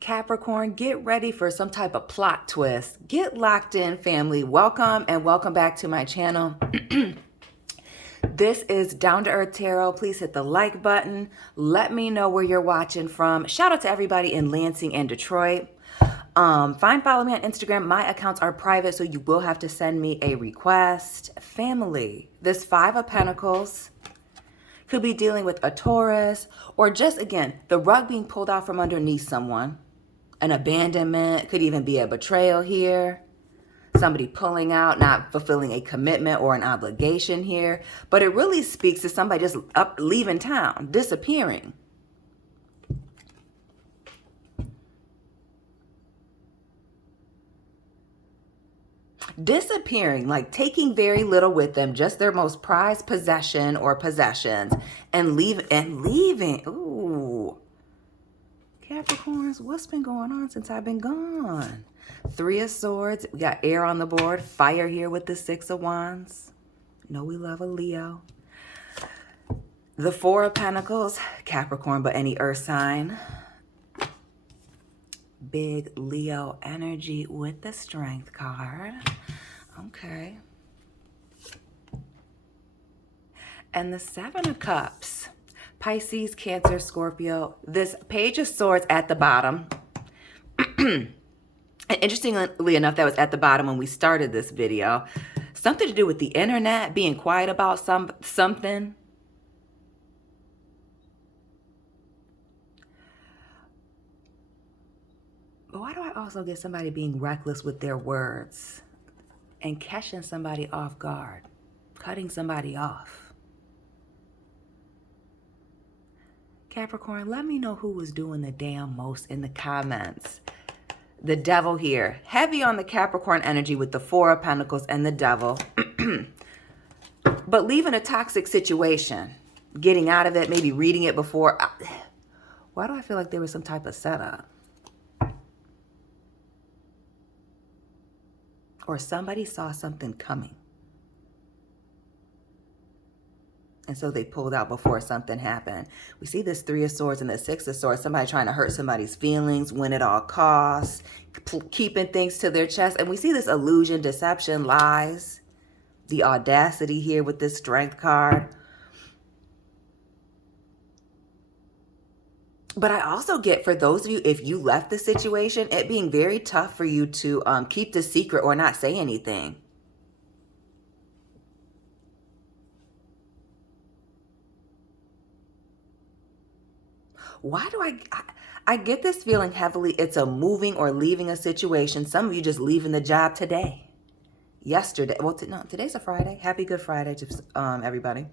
Capricorn, get ready for some type of plot twist. Get locked in, family. Welcome and welcome back to my channel. This is Down to Earth Tarot. Please hit the like button. Let me know where you're watching from. Shout out to everybody in Lansing and Detroit. Follow me on Instagram. My accounts are private, so you will have to send me a request. Family, this Five of Pentacles could be dealing with a Taurus or just, again, the rug being pulled out from underneath someone. An abandonment, could even be a betrayal here. Somebody pulling out, not fulfilling a commitment or an obligation here. But it really speaks to somebody just leaving town, disappearing. Disappearing, like taking very little with them, just their most prized possession or possessions, and leaving. Ooh. Capricorns, what's been going on since I've been gone? Three of Swords. We got air on the board. Fire here with the Six of Wands. Know we love a Leo. The Four of Pentacles. Capricorn, but any earth sign. Big Leo energy with the Strength card. Okay. And the Seven of Cups. Pisces, Cancer, Scorpio. This Page of Swords at the bottom. And interestingly enough, that was at the bottom when we started this video. Something to do with the internet, being quiet about something. But why do I also get somebody being reckless with their words and catching somebody off guard, cutting somebody off? Capricorn, let me know who was doing the damn most in the comments. The Devil here. Heavy on the Capricorn energy with the Four of Pentacles and the Devil. But leaving a toxic situation. Getting out of it, maybe reading it before. Why do I feel like there was some type of setup? Or somebody saw something coming. And so they pulled out before something happened. We see this Three of Swords and the Six of Swords. Somebody trying to hurt somebody's feelings, win at all costs, keeping things to their chest. And we see this illusion, deception, lies. The audacity here with this Strength card. But I also get, for those of you, if you left the situation, it being very tough for you to keep the secret or not say anything. Why do I get this feeling heavily? It's a moving or leaving a situation. Some of you just leaving the job today, yesterday. Well, no, today's a Friday. Happy Good Friday to everybody.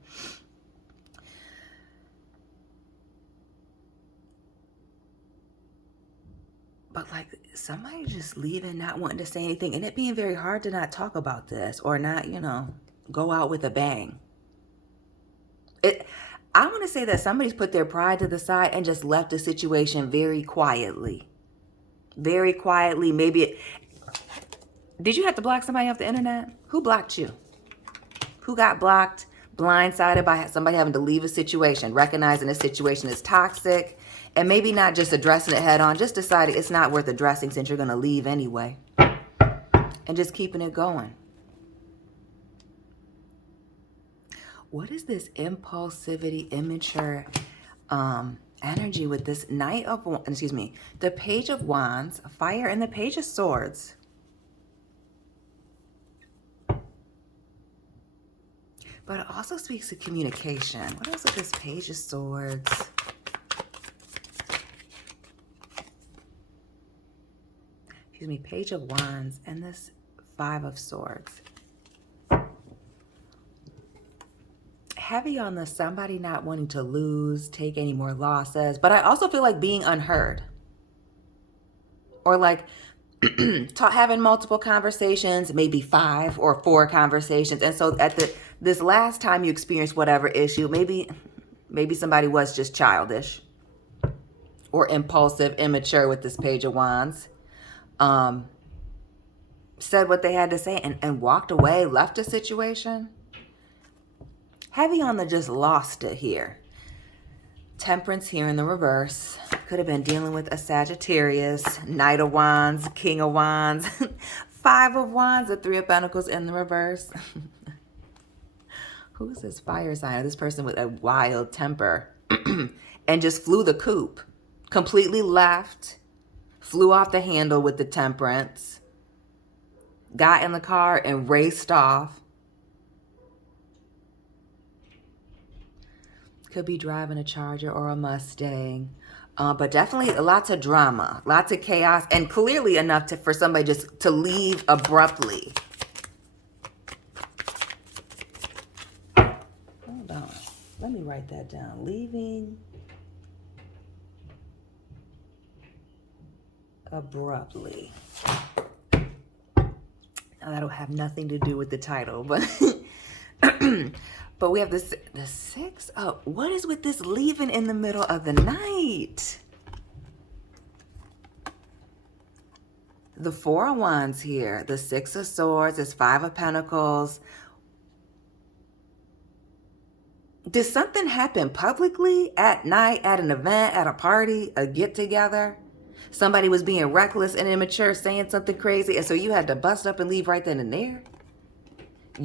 But like somebody just leaving, not wanting to say anything, and it being very hard to not talk about this or not, you know, go out with a bang. I want to say that somebody's put their pride to the side and just left the situation very quietly. Very quietly. Maybe did you have to block somebody off the internet? Who blocked you? Who got blocked? Blindsided by somebody having to leave a situation, recognizing a situation is toxic, and maybe not just addressing it head on, just deciding it's not worth addressing since you're going to leave anyway. And just keeping it going. What is this impulsivity, immature energy with this the Page of Wands, Fire, and the Page of Swords? But it also speaks to communication. What else is this Page of Swords? Excuse me, Page of Wands, and this Five of Swords. Heavy on the somebody not wanting to lose, take any more losses. But I also feel like being unheard. Or like having multiple conversations, maybe 5 or 4 conversations. And so at this last time you experienced whatever issue, maybe somebody was just childish or impulsive, immature with this Page of Wands. Said what they had to say and walked away, left a situation. Heavy on the just lost it here. Temperance here in the reverse. Could have been dealing with a Sagittarius, Knight of Wands, King of Wands, Five of Wands, the Three of Pentacles in the reverse. Who's this fire sign? This person with a wild temper and just flew the coop. Completely left, flew off the handle with the temperance, got in the car and raced off. Could be driving a Charger or a Mustang. But definitely lots of drama, lots of chaos, and clearly enough for somebody just to leave abruptly. Hold on. Let me write that down. Leaving abruptly. Now, that'll have nothing to do with the title, but but we have the six. Oh, what is with this leaving in the middle of the night? The Four of Wands here, the Six of Swords, this Five of Pentacles. Did something happen publicly at night, at an event, at a party, a get-together? Somebody was being reckless and immature, saying something crazy, and so you had to bust up and leave right then and there?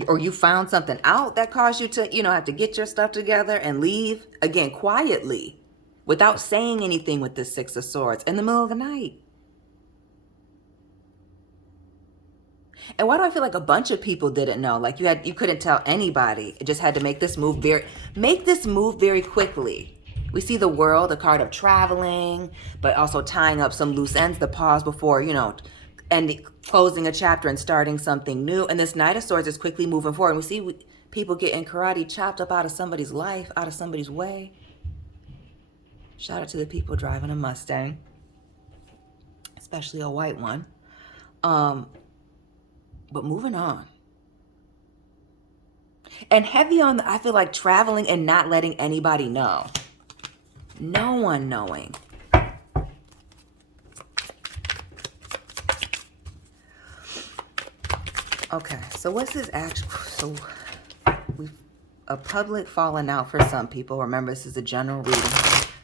Or you found something out that caused you to, have to get your stuff together and leave, again, quietly, without saying anything with this Six of Swords in the middle of the night. And why do I feel like a bunch of people didn't know? Like you couldn't tell anybody. It just had to make this move very quickly. We see the World, a card of traveling, but also tying up some loose ends, the pause before, and closing a chapter and starting something new. And this Knight of Swords is quickly moving forward. And we see people getting karate chopped up out of somebody's life, out of somebody's way. Shout out to the people driving a Mustang, especially a white one. But moving on. And heavy on I feel like traveling and not letting anybody know. No one knowing. Okay, so what's this actual? So a public falling out for some people. Remember, this is a general reading.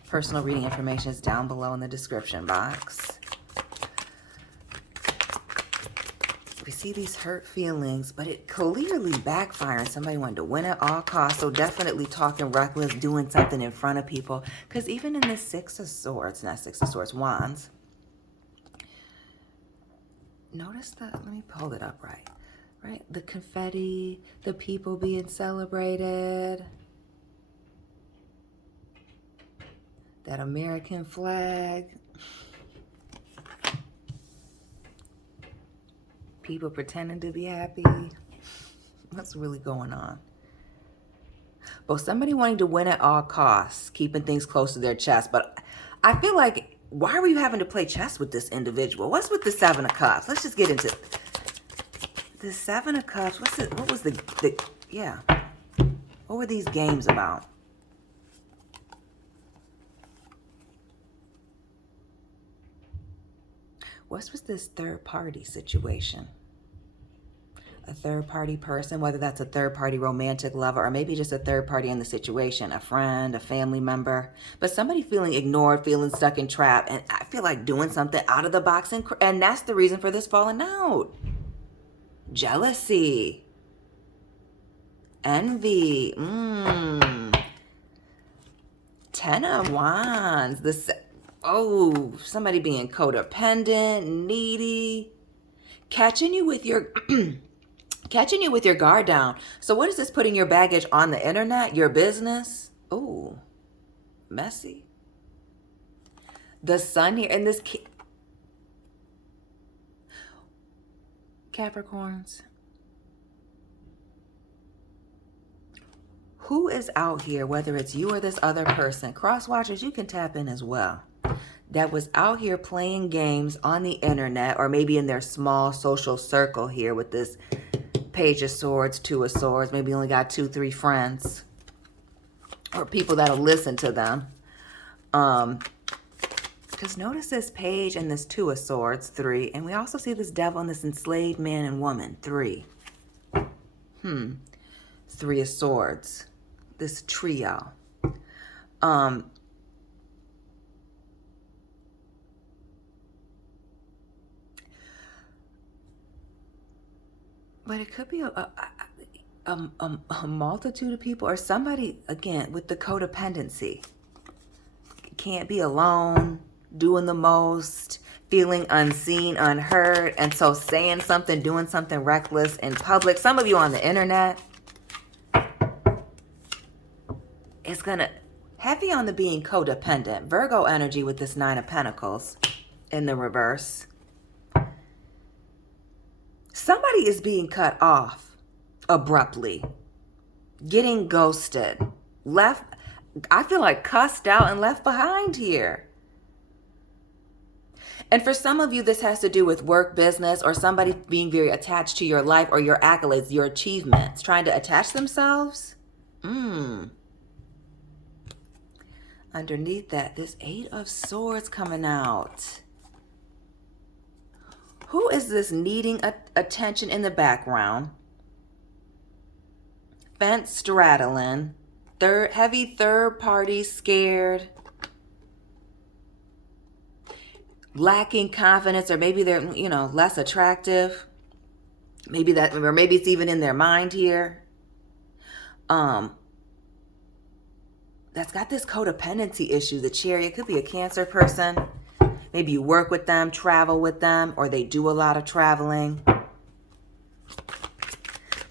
Personal reading information is down below in the description box. We see these hurt feelings, but it clearly backfiring. Somebody wanted to win at all costs. So definitely talking reckless, doing something in front of people. Because even in the Six of Swords, not Six of Swords, Wands. Notice that, let me pull it up right. Right? The confetti, the people being celebrated. That American flag. People pretending to be happy. What's really going on? But somebody wanting to win at all costs, keeping things close to their chest. But I feel like, why were you having to play chess with this individual? What's with the Seven of Cups? Let's just get into the Seven of Cups. What was the yeah. What were these games about? What's with this third party situation? A third party person, whether that's a third party romantic lover or maybe just a third party in the situation, a friend, a family member, but somebody feeling ignored, feeling stuck and trapped. And I feel like doing something out of the box. And that's the reason for this falling out. Jealousy. Envy. Ten of Wands. Somebody being codependent, needy, catching you with your guard down. So what is this, putting your baggage on the internet, your business? Oh, messy. The Sun here in this Capricorns. Who is out here, whether it's you or this other person, cross watchers, you can tap in as well, that was out here playing games on the internet or maybe in their small social circle here with this Page of Swords, Two of Swords, maybe only got 2-3 friends or people that'll listen to them. Because notice this Page and this Two of Swords, 3, and we also see this Devil and this enslaved man and woman, 3. Three of Swords, this trio. But it could be a multitude of people, or somebody, again, with the codependency. Can't be alone, doing the most, feeling unseen, unheard, and so saying something, doing something reckless in public. Some of you on the internet, it's gonna heavy on the being codependent. Virgo energy with this 9 of Pentacles in the reverse. Somebody is being cut off abruptly, getting ghosted, left, I feel like cussed out and left behind here. And for some of you, this has to do with work, business, or somebody being very attached to your life or your accolades, your achievements, trying to attach themselves. Underneath that, this 8 of Swords coming out. Who is this needing attention in the background? Fence straddling. Heavy third party, scared. Lacking confidence, or maybe they're, less attractive. Maybe that, or maybe it's even in their mind here. That's got this codependency issue. The Chariot could be a Cancer person. Maybe you work with them, travel with them, or they do a lot of traveling.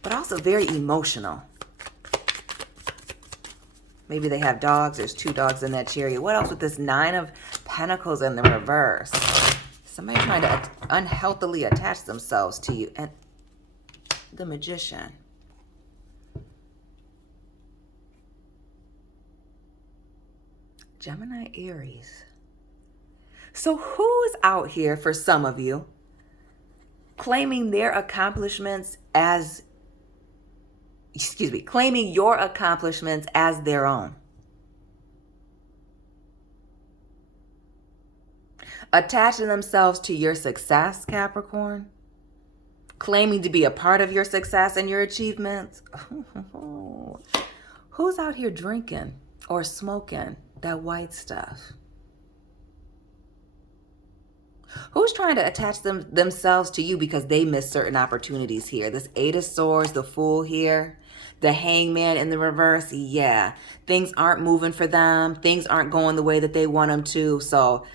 But also very emotional. Maybe they have dogs. There's 2 dogs in that Chariot. What else with this 9 of Pentacles in the reverse? Somebody trying to unhealthily attach themselves to you. And the Magician. Gemini, Aries. So who is out here for some of you claiming their accomplishments as, claiming your accomplishments as their own? Attaching themselves to your success, Capricorn. Claiming to be a part of your success and your achievements. Who's out here drinking or smoking that white stuff? Who's trying to attach themselves to you because they missed certain opportunities here? This 8 of Swords, the Fool here, the Hangman in the reverse. Yeah, things aren't moving for them. Things aren't going the way that they want them to. So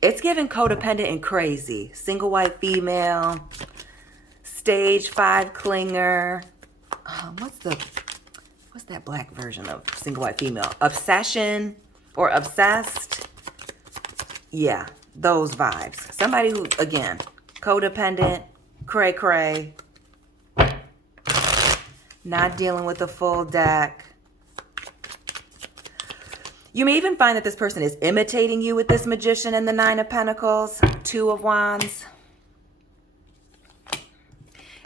it's giving codependent and crazy. Single white female, stage 5 clinger. What's that black version of single white female? Obsession or obsessed? Yeah. Those vibes. Somebody who, again, codependent, cray-cray, not dealing with the full deck. You may even find that this person is imitating you with this Magician and the 9 of Pentacles, 2 of Wands.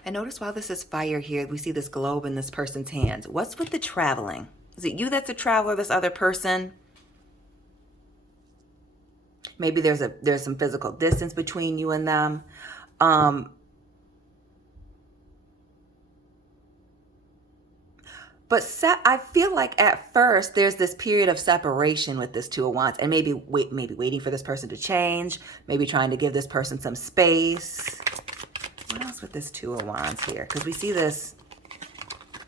And notice while this is fire here, we see this globe in this person's hands. What's with the traveling? Is it you that's a traveler, this other person? Maybe there's some physical distance between you and them. But I feel like at first there's this period of separation with this 2 of Wands, and maybe waiting for this person to change, maybe trying to give this person some space. What else with this 2 of Wands here? Because we see this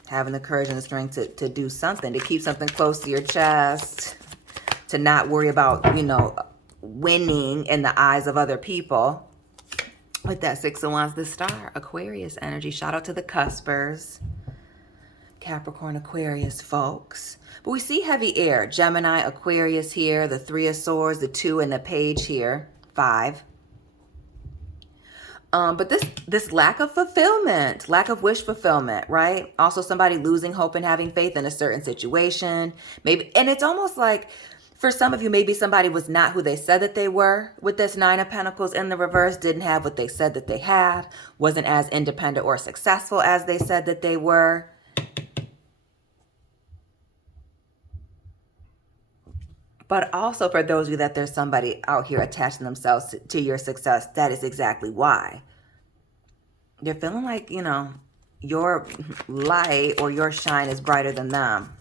having the courage and the strength to do something, to keep something close to your chest, to not worry about, winning in the eyes of other people. With that 6 of Wands, the Star, Aquarius energy. Shout out to the cuspers, Capricorn, Aquarius folks. But we see heavy air, Gemini, Aquarius here, the 3 of Swords, the 2 and the Page here, 5. But this lack of fulfillment, lack of wish fulfillment, right? Also somebody losing hope and having faith in a certain situation. Maybe, and it's almost like, for some of you, maybe somebody was not who they said that they were with this 9 of Pentacles in the reverse, didn't have what they said that they had, wasn't as independent or successful as they said that they were. But also for those of you that there's somebody out here attaching themselves to your success, that is exactly why. They're feeling like, your light or your shine is brighter than them.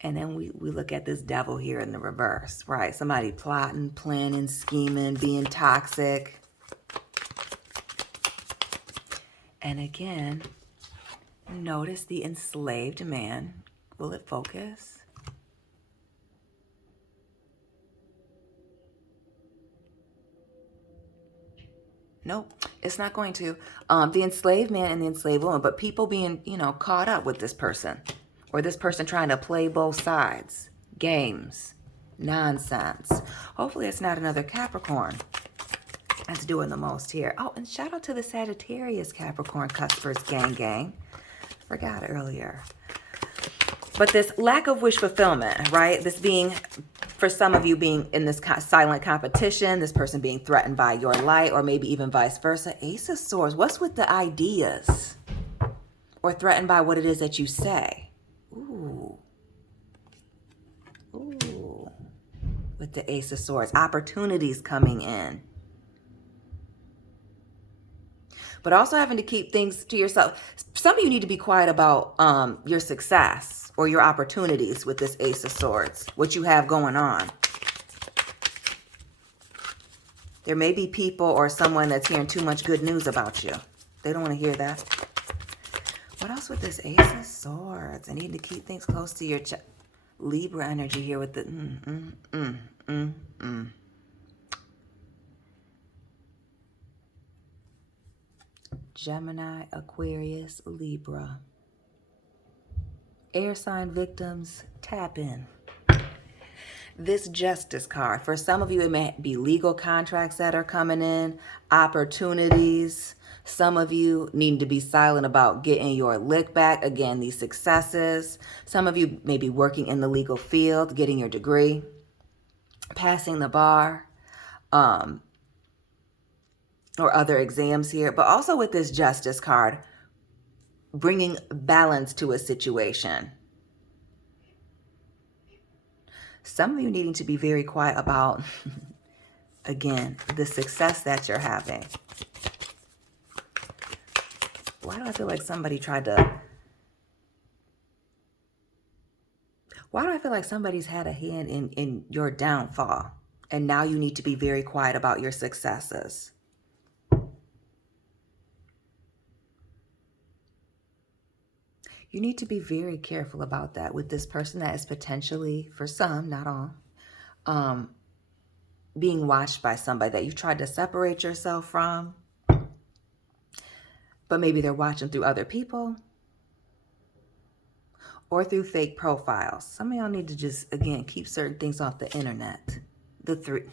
And then we look at this Devil here in the reverse, right? Somebody plotting, planning, scheming, being toxic. And again, notice the enslaved man. Will it focus? Nope, it's not going to. The enslaved man and the enslaved woman, but people being, caught up with this person. Or this person trying to play both sides. Games. Nonsense. Hopefully it's not another Capricorn that's doing the most here. Oh, and shout out to the Sagittarius Capricorn Cuspers gang. Forgot earlier. But this lack of wish fulfillment, right? This being, for some of you, being in this silent competition, this person being threatened by your light, or maybe even vice versa. Ace of Swords, what's with the ideas? Or threatened by what it is that you say? Ooh. With the Ace of Swords, opportunities coming in. But also having to keep things to yourself. Some of you need to be quiet about your success or your opportunities with this Ace of Swords, what you have going on. There may be people or someone that's hearing too much good news about you. They don't want to hear that. What else with this Ace of Swords? I need to keep things close to your chest. Libra energy here with the Gemini, Aquarius, Libra. Air sign victims, tap in. This Justice card. For some of you, it may be legal contracts that are coming in, opportunities. Some of you need to be silent about getting your lick back. Again, these successes. Some of you may be working in the legal field, getting your degree, passing the bar, or other exams here. But also with this Justice card, bringing balance to a situation. Some of you needing to be very quiet about, again, the success that you're having. Why do I feel like somebody tried to... Why do I feel like somebody's had a hand in your downfall? And now you need to be very quiet about your successes. You need to be very careful about that with this person that is potentially, for some, not all, being watched by somebody that you've tried to separate yourself from. But maybe they're watching through other people or through fake profiles. Some of y'all need to just, again, keep certain things off the internet. You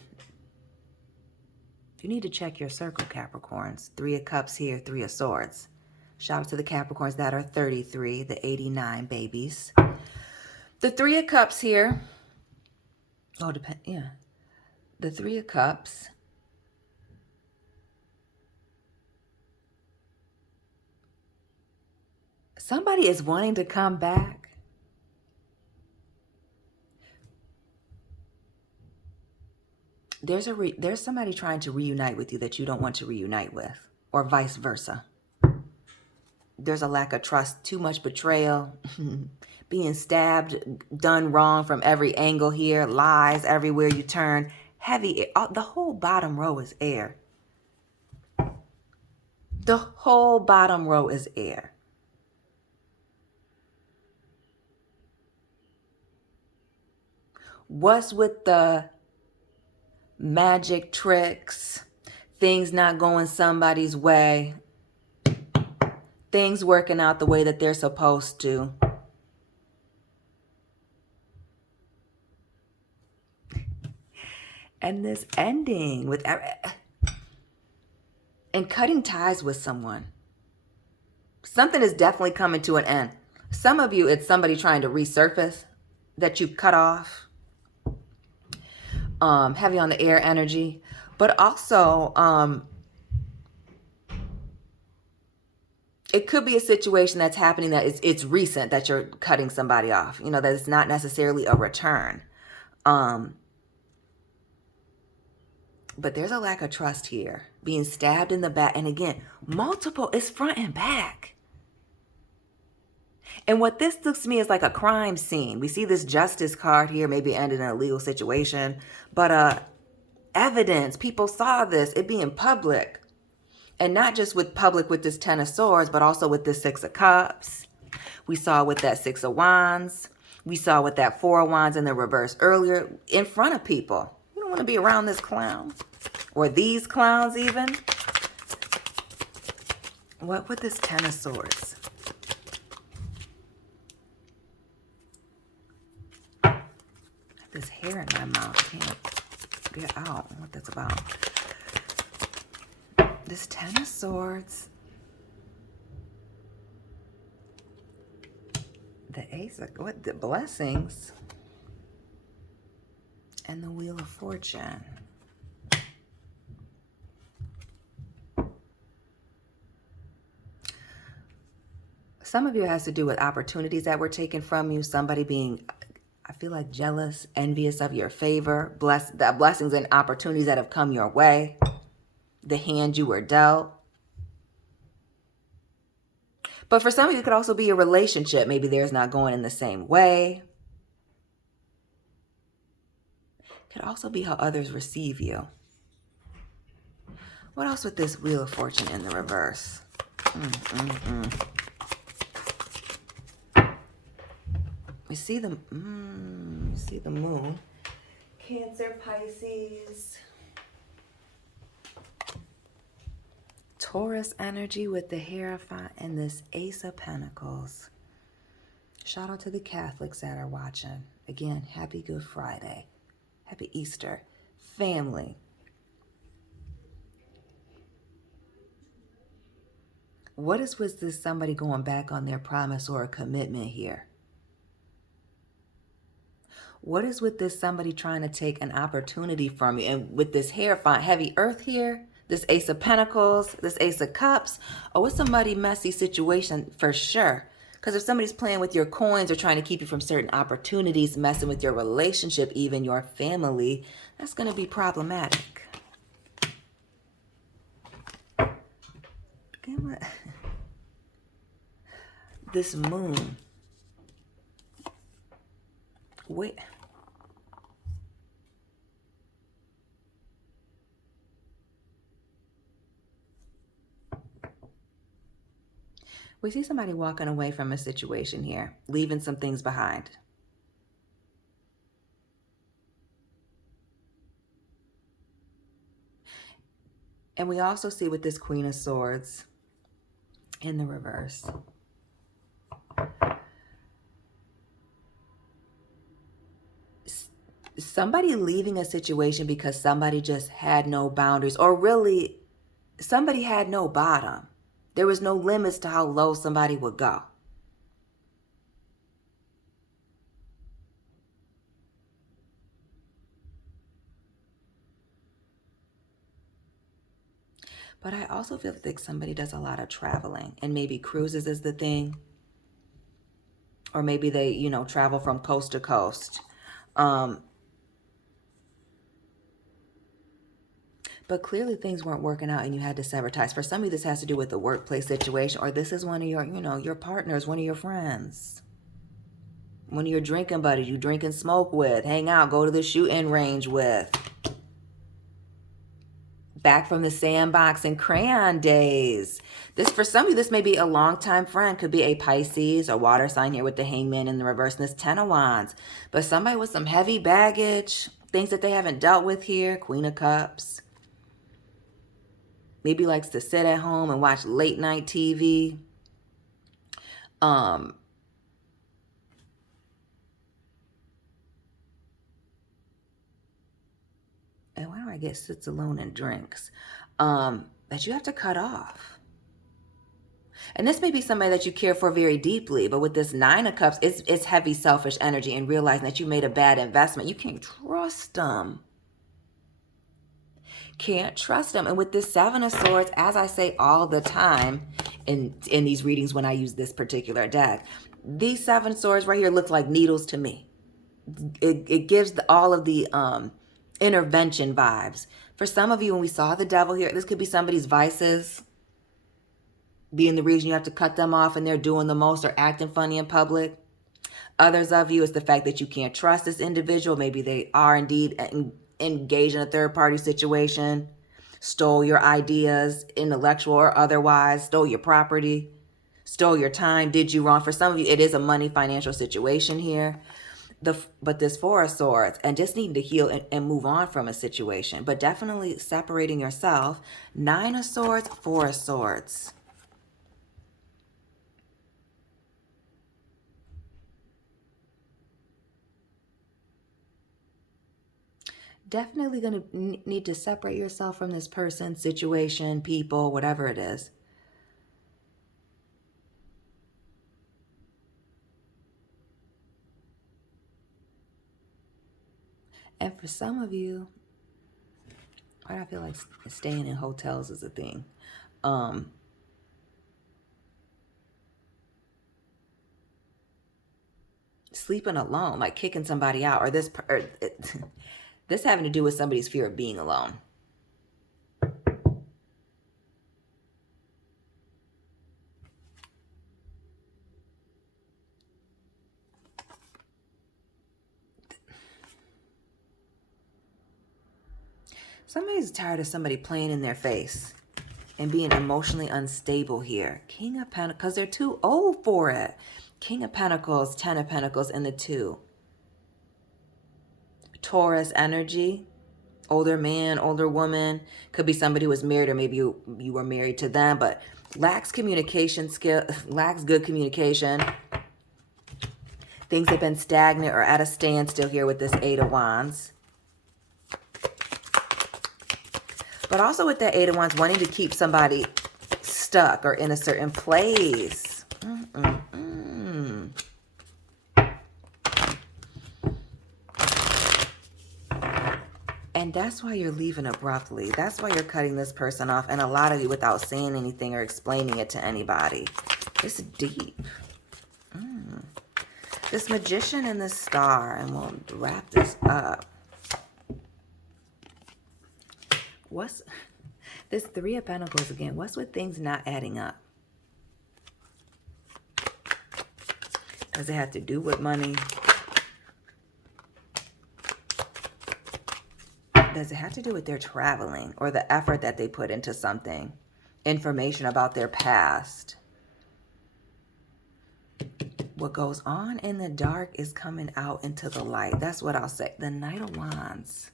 need to check your circle, Capricorns. 3 of Cups here, 3 of Swords. Shout out to the Capricorns that are 33, the 89 babies. The 3 of Cups here. Oh, yeah. The 3 of Cups. Somebody is wanting to come back. There's somebody trying to reunite with you that you don't want to reunite with, or vice versa. There's a lack of trust, too much betrayal, being stabbed, done wrong from every angle here, lies everywhere you turn, heavy. The whole bottom row is air. The whole bottom row is air. What's with the magic tricks, things not going somebody's way, things working out the way that they're supposed to? And this ending with, and cutting ties with someone. Something is definitely coming to an end. Some of you, it's somebody trying to resurface that you cut off. Heavy on the air energy, but also it could be a situation that's happening that it's recent that you're cutting somebody off, that it's not necessarily a return. But there's a lack of trust here, being stabbed in the back. And again, multiple is front and back. And what this looks to me is like a crime scene. We see this Justice card here, maybe it ended in a legal situation, but evidence, people saw this, it being public. And not just with public with this Ten of Swords, but also with this Six of Cups. We saw with that Six of Wands. We saw with that Four of Wands in the reverse earlier, in front of people. You don't want to be around this clown. Or these clowns even. What with this Ten of Swords? This hair in my mouth. Can't get out what that's about. This Ten of Swords. The Ace of, what, the Blessings. And the Wheel of Fortune. Some of you has to do with opportunities that were taken from you. Somebody being, I feel like, jealous, envious of your favor. The blessings and opportunities that have come your way. The hand you were dealt. But for some of you, it could also be a relationship. Maybe theirs not going in the same way. It could also be how others receive you. What else with this Wheel of Fortune in the reverse? We see the moon. Cancer, Pisces. Taurus energy with the Hierophant and this Ace of Pentacles. Shout out to the Catholics that are watching. Again, happy Good Friday. Happy Easter. Family. What is with this somebody going back on their promise or a commitment here? What is with this somebody trying to take an opportunity from you? And with this Hierophant, heavy earth here, this Ace of Pentacles, this Ace of Cups. Oh, it's somebody messy situation for sure. Because if somebody's playing with your coins or trying to keep you from certain opportunities, messing with your relationship, even your family, that's going to be problematic. This moon. Wait. We see somebody walking away from a situation here, leaving some things behind. And we also see with this Queen of Swords in the reverse. Somebody leaving a situation because somebody just had no boundaries, or really somebody had no bottom. There was no limits to how low somebody would go. But I also feel like somebody does a lot of traveling, and maybe cruises is the thing. Or maybe they, you know, travel from coast to coast. But clearly things weren't working out and you had to sever ties. For some of you, this has to do with the workplace situation, or this is one of your, you know, your partners, one of your friends. One of your drinking buddies you drink and smoke with, hang out, go to the shooting range with. Back from the sandbox and crayon days. This, for some of you, this may be a longtime friend. Could be a Pisces or water sign here with the Hangman in the reverse and this Ten of Wands. But somebody with some heavy baggage, things that they haven't dealt with here, Queen of Cups. Maybe likes to sit at home and watch late night TV. And why do I get sits alone and drinks? That you have to cut off. And this may be somebody that you care for very deeply, but with this Nine of Cups, it's heavy selfish energy and realizing that you made a bad investment. You can't trust them. Can't trust them. And with this Seven of Swords, as I say all the time in these readings when I use this particular deck, these Seven of Swords right here look like needles to me. It gives all of the intervention vibes. For some of you, when we saw the Devil here, this could be somebody's vices being the reason you have to cut them off and they're doing the most or acting funny in public. Others of you, it's the fact that you can't trust this individual. Maybe they are indeed engaged in a third-party situation. stole your ideas, intellectual or otherwise, stole your property, stole your time, did you wrong. For some of you, it is a money financial situation here. But this Four of Swords, and just needing to heal and move on from a situation, but definitely separating yourself. Nine of Swords, Four of Swords. Definitely going to need to separate yourself from this person, situation, people, whatever it is. And for some of you, I feel like staying in hotels is a thing. Sleeping alone, like kicking somebody out, or this having to do with somebody's fear of being alone. Somebody's tired of somebody playing in their face and being emotionally unstable here. King of Pentacles, because they're too old for it. King of Pentacles, Ten of Pentacles, and the Two. Taurus energy. Older man, older woman. Could be somebody who was married, or maybe you were married to them, but lacks communication skill, lacks good communication. Things have been stagnant or at a standstill here with this Eight of Wands. But also with that Eight of Wands, wanting to keep somebody stuck or in a certain place. And that's why you're leaving abruptly. That's why you're cutting this person off. And a lot of you without saying anything or explaining it to anybody. It's deep. This Magician and this Star. And we'll wrap this up. What's this Three of Pentacles again? What's with things not adding up? Does it have to do with money? Does it have to do with their traveling or the effort that they put into something? Information about their past. What goes on in the dark is coming out into the light. That's what I'll say. The Knight of Wands.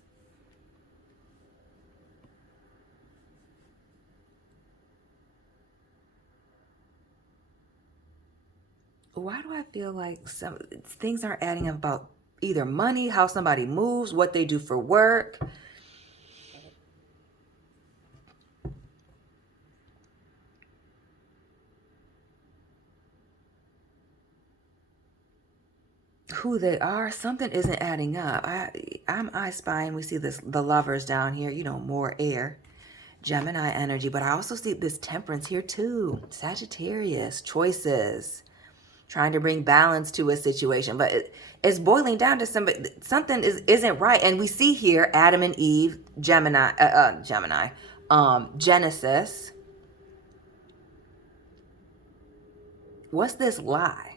Why do I feel like some things aren't adding up about either money, how somebody moves, what they do for work? Who they are, something isn't adding up. I'm I spying. We see this, the Lovers down here, you know, more air, Gemini energy, but I also see this Temperance here too. Sagittarius, choices, trying to bring balance to a situation, but it's boiling down to something isn't right. And we see here Adam and Eve, Genesis. What's this lie?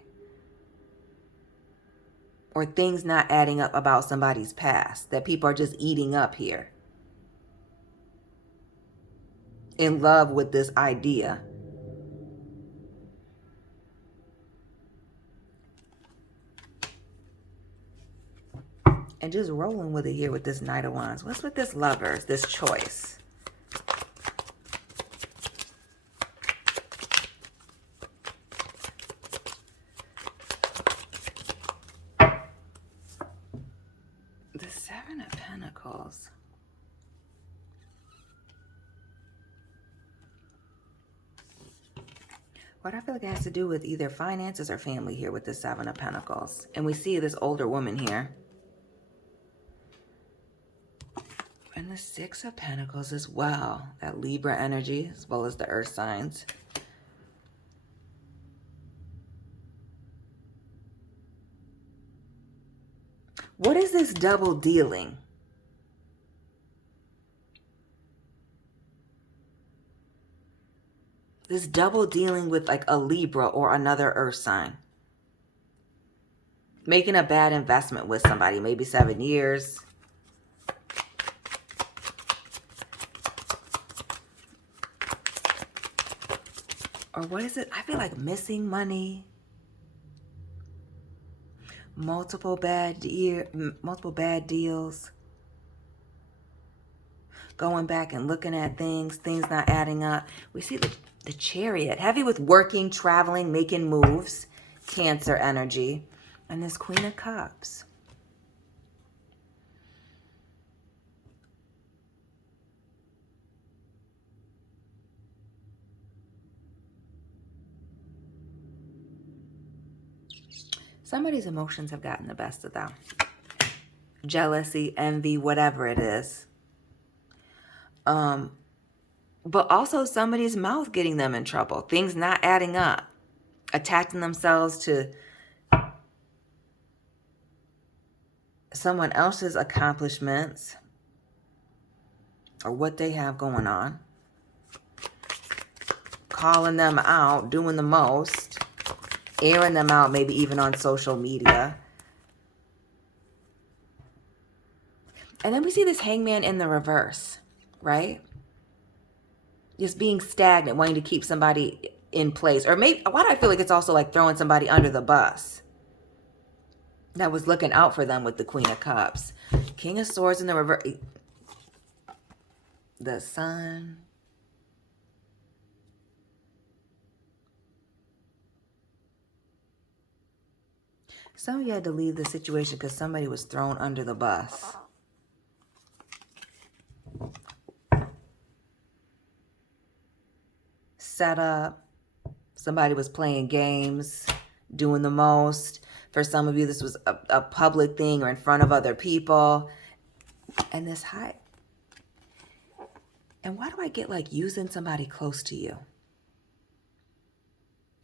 Or things not adding up about somebody's past that people are just eating up here. In love with this idea. And just rolling with it here with this Knight of Wands. What's with this Lovers, this choice? The Seven of Pentacles. What I feel like it has to do with either finances or family here with the Seven of Pentacles. And we see this older woman here. And the Six of Pentacles as well. That Libra energy as well as the earth signs. What is this double dealing? This double dealing with like a Libra or another earth sign. Making a bad investment with somebody, maybe 7 years. Or what is it? I feel like missing money. Multiple bad deals. Going back and looking at things not adding up. We see the Chariot, heavy with working, traveling, making moves. Cancer energy. And this Queen of Cups. Somebody's emotions have gotten the best of them. Jealousy, envy, whatever it is. But also somebody's mouth getting them in trouble. Things not adding up. Attaching themselves to someone else's accomplishments or what they have going on. Calling them out, doing the most. Airing them out, maybe even on social media. And then we see this Hangman in the reverse, right? Just being stagnant, wanting to keep somebody in place. Or maybe, why do I feel like it's also like throwing somebody under the bus? That was looking out for them with the Queen of Cups. King of Swords in the reverse. The Sun. Some of you had to leave the situation because somebody was thrown under the bus. Set up. Somebody was playing games, doing the most. For some of you, this was a public thing or in front of other people. And this high. And why do I get like using somebody close to you?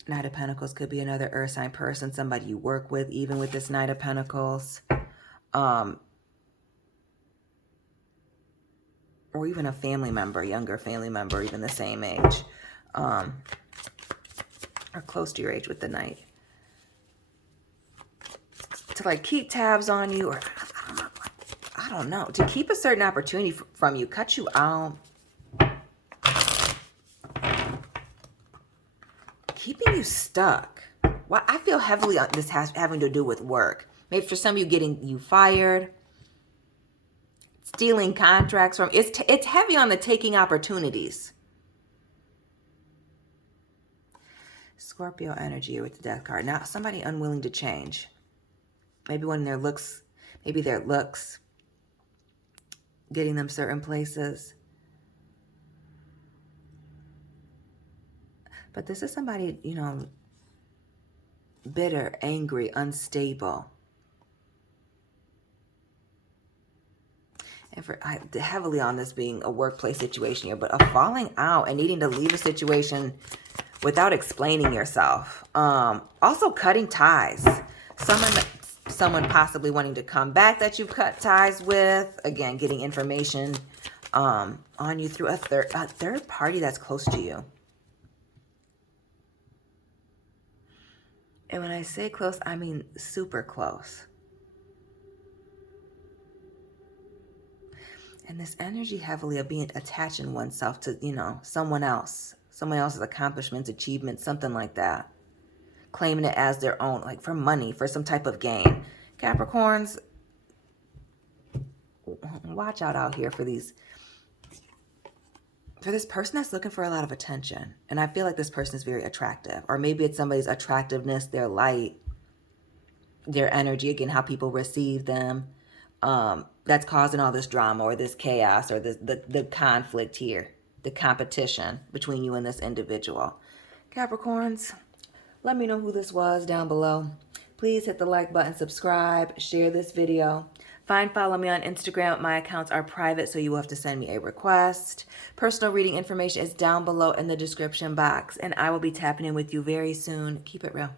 Knight of Pentacles could be another earth sign person, somebody you work with, even with this Knight of Pentacles. Or even a family member, younger family member, even the same age. Or close to your age with the Knight. To like keep tabs on you, or I don't know. To keep a certain opportunity from you, cut you out. Keeping you stuck. Well, I feel heavily on this having to do with work. Maybe for some of you, getting you fired, stealing contracts from. It's heavy on the taking opportunities. Scorpio energy with the Death card. Now, somebody unwilling to change. Maybe when their looks, getting them certain places. But this is somebody, you know, bitter, angry, unstable. And for heavily on this being a workplace situation here, but a falling out and needing to leave a situation without explaining yourself. Also cutting ties. Someone possibly wanting to come back that you've cut ties with. Again, getting information on you through a third party that's close to you. And when I say close, I mean super close. And this energy heavily of being attaching oneself to, you know, someone else's accomplishments, achievements, something like that. Claiming it as their own, like for money, for some type of gain. Capricorns, watch out here for this person that's looking for a lot of attention. And I feel like this person is very attractive. Or maybe it's somebody's attractiveness, their light, their energy, again, how people receive them. That's causing all this drama or this chaos or the conflict here. The competition between you and this individual. Capricorns, let me know who this was down below. Please hit the like button, subscribe, share this video. Follow me on Instagram. My accounts are private, so you will have to send me a request. Personal reading information is down below in the description box, and I will be tapping in with you very soon. Keep it real.